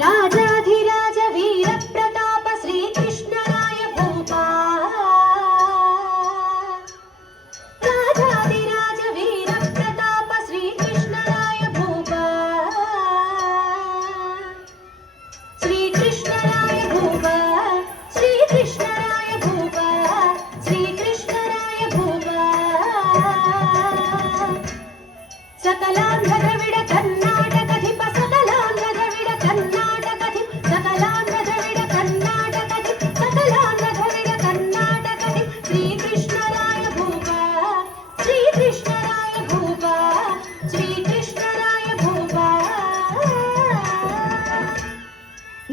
రాజాధిరాజ వీర ప్రతాప శ్రీకృష్ణరాయ Bupa రాజాధిరాజ వీర ప్రతాప శ్రీకృష్ణరాయ Bupa శ్రీకృష్ణరాయ Bupa శ్రీకృష్ణరాయ Bupa శ్రీకృష్ణరాయ Bupa సకలాంధ్ర ద్రవిడ కర్ణాటకధిప సకలాంధ్ర ద్రవిడ కర్ణాటకధిప సకలాంధ్ర ద్రవిడ కర్ణాటకధిప సకలాంధ్ర ద్రవిడ కర్ణాటకధిప శ్రీకృష్ణరాయ Bupa శ్రీకృష్ణరాయ Bupa శ్రీకృష్ణరాయ Bupa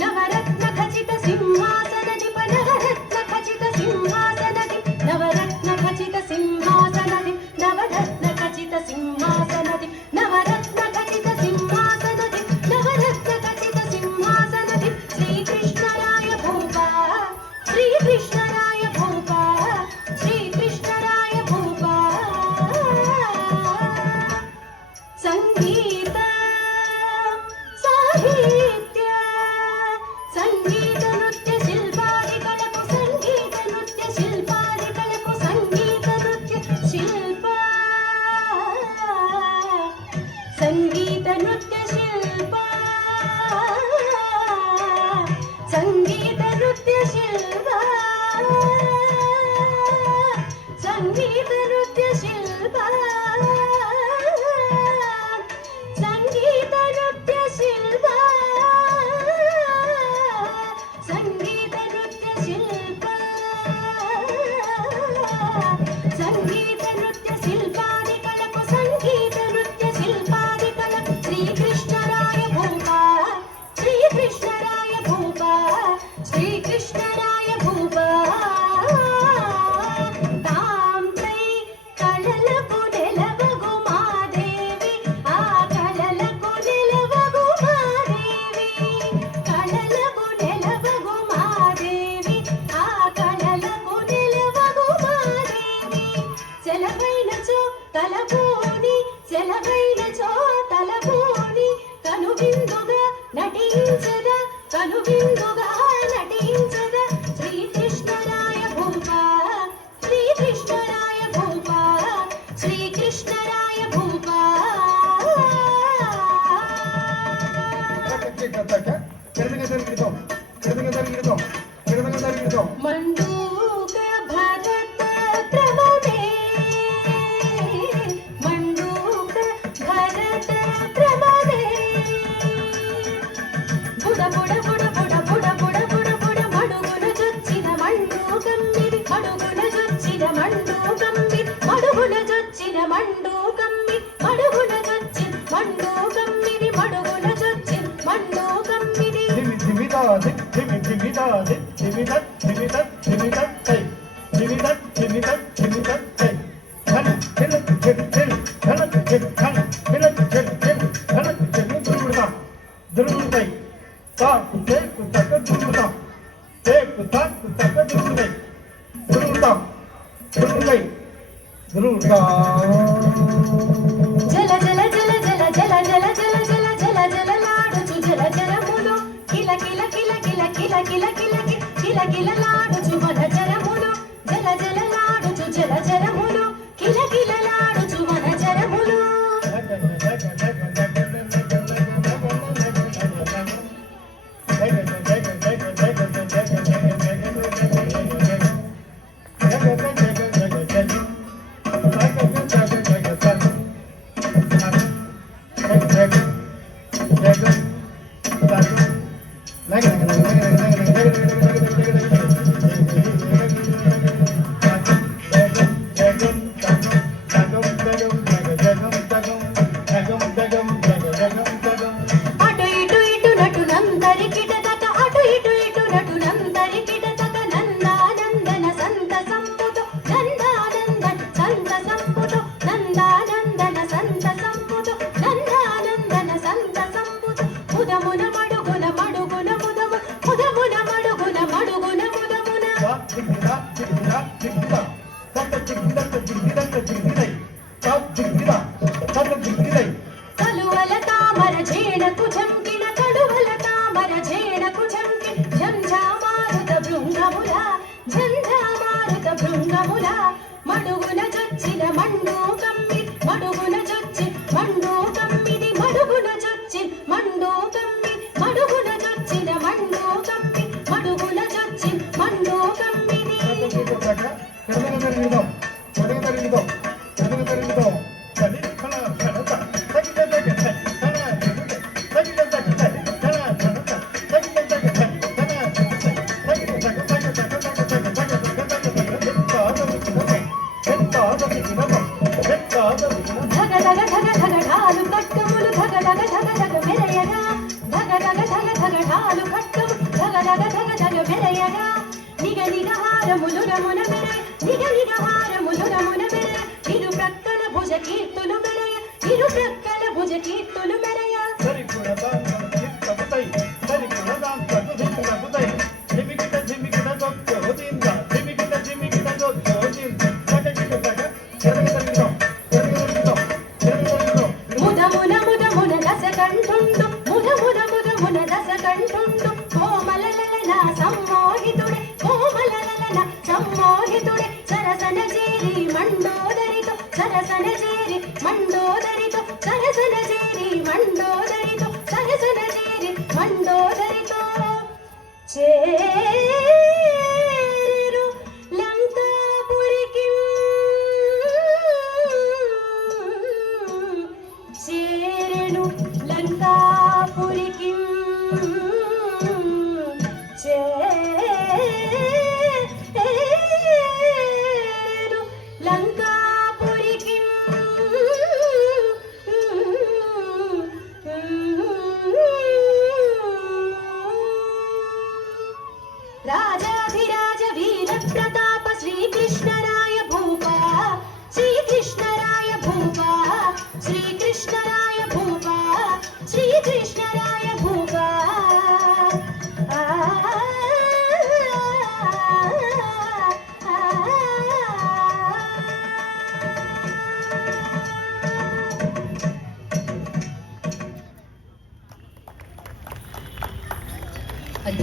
నవరత్న ఖచిత సింహాసనధిప నవరత్న ఖచిత సింహాసనధిప నవరత్న ఖచిత సింహాసనధిప నవరత్న ఖచిత సింహాసనధిప నవరత్న ఖచిత సింహాసనధిప నవరత్న ఖచిత సింహాసనధిప శ్రీకృష్ణరాయ Bupa శ్రీకృష్ణరాయ Bupa శ్రీకృష్ణరాయ Bupa సంగీత సాహిత్య సంగీత నృత్య శిల్పాదికలకు సంగీత నృత్య శిల్పాదికలకు సంగీత నృత్య శిల్ప సంగీత నృత్య శిల్ప సంగీత నృత్య శిల్ప సంగీత నృత్య శిల్ప సంగీత నృత్య శిల్ప సంగీత నృత్య శిల్ప సంగీత నృత్య శిల్పాదికలకు సంగీత నృత్య శిల్పాదికలకు శ్రీకృష్ణరాయ భూపా శ్రీకృష్ణరాయ భూపా శ్రీకృష్ణరాయ భూపా తాంపై కళలకు నెలవగు మాదేవి ఆ కళలకు నెలవగు మాదేవి కళలకు నెలవగు మాదేవి ఆ కళలకు నెలవగు మాదేవి సెలవైనచో తలబోని సెలవైనచో తలబోని కనువిందుగా నటించదా కనువిందుగా నటించదా శ్రీకృష్ణరాయ భూపా శ్రీకృష్ణరాయ భూపా శ్రీకృష్ణరాయ భూపా మండూక భరత క్రమమే మండూక భరత క్రమమే బుడ బుడ బుడ బుడ బుడ బుడ బుడ బుడ మడుగున జొచ్చిన మండూకమ్మిది మడుగున జొచ్చిన మండూకమ్మి మడుగున జొచ్చిన మండూకమ్మి మడుగున జొచ్చిన మండూకమ్మిది మడుగున జొచ్చిన మండూకమ్మిది జల జల జల జల జల జల జల జల జల జల లాడుచు జల జలములు కిల కిల కిల కిల కిల కిల కిల కిల కిల లాడుచు మన జరములు జల జల లాడుచు జల జరములు కిల కిల లాడుచు మన జరములు Like ముదమున మడుగున మడుగున ముదము ముదమున మడుగున మడుగున ముదమున కలువల తామర జేడకు జంకిన కడువల తామర జేడకు జంకి ఝంఝామారుత భృంగముల ఝంఝామారుత భృంగముల మడుగున జొచ్చిన మండు కమ్మి మడుగున జొచ్చి మండు కమ్మిది మడుగున జొచ్చి మండు కమ్మి మడుగున జొచ్చిన మండు కమ్మి మడుగున జొచ్చి మండు కమ్మిది ధగ ధగ ధగ ధగ ఢాలు కట్టములు ధగ ధగ ధగ ధగ మెరయగా ధగ ధగ ధగ ధగ ఢాలు కట్టము ధగ ధగ ధగ ధగ మెరయగా నిగ నిగ హారములు రమున మెరయ నిగ నిగ హారములు రమున మెరయ ఇరు ప్రక్కల భుజ కీర్తులు మెరయ ఇరు ప్రక్కల భుజ కీర్తులు మెరయ ముదమున ముదమున దశ కంఠుండు ముదమున ముదమున దశ కంఠుండు కోమలలన సమ్మోహితుడే కోమలలన సమ్మోహితుడే సరసన చేరి మండోదరితో సరసన చేరి మండోదరితో సరసన చేరి మండోదరితో సరసన చేరి మండోదరితో